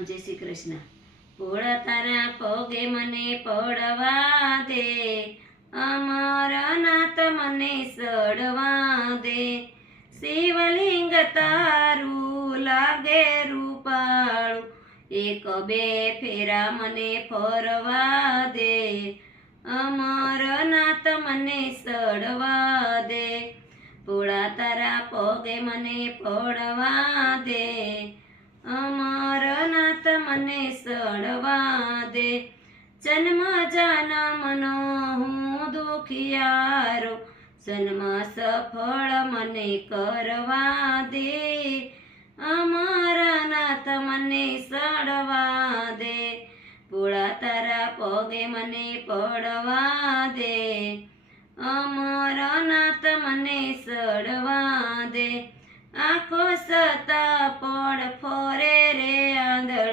જય શ્રી કૃષ્ણ। ભોળા તારા પગે મને પડવા દે, અમરનાથ મને સડવા દે। શિવલિંગ તારું લાગે રૂપાળું, એક બે ફેરા મને ફરવા દે, અમરનાથ મને સડવા દે। ભોળા તારા પગે મને પડવા દે, અમરનાથ મને સડવા દે। જન્મ જન્મનો હું દુખિયારો, જન્મ સફળ મને કરવા દે, અમરનાથ મને સડવા દે। ભોળા તારા પગે મને પડવા દે, અમરનાથ મને સડવા દે। આખો સતા પડ ફરે રે આંધળો,